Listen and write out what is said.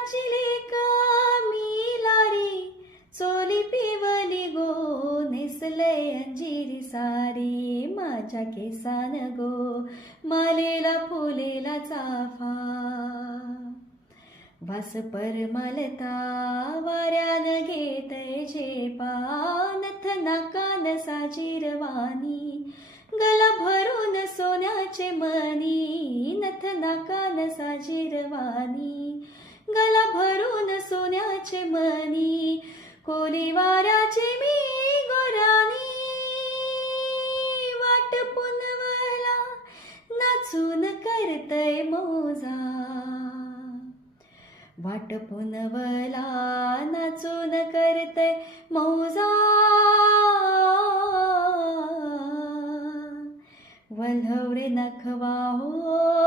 नाचिले का मी लारी, चोली पिवली गो, नेसले अंजिरी सारी, माझ्या केसान गो मालेला फुलेला चाफा. वास परमलता वाऱ्यान घेतय झेपा, नथना कान साजिरवाणी, गला भरून सोन्याचे मणी, नथना कान साजिरवाणी, गला भरून सोन्याचे मणी. कोली वाऱ्याची मी गोरानी, वाट पुनवला नाचून करतय मौजा, वाट पुनवला नाचून करतय मौजा. वल्हवडे नखवा हो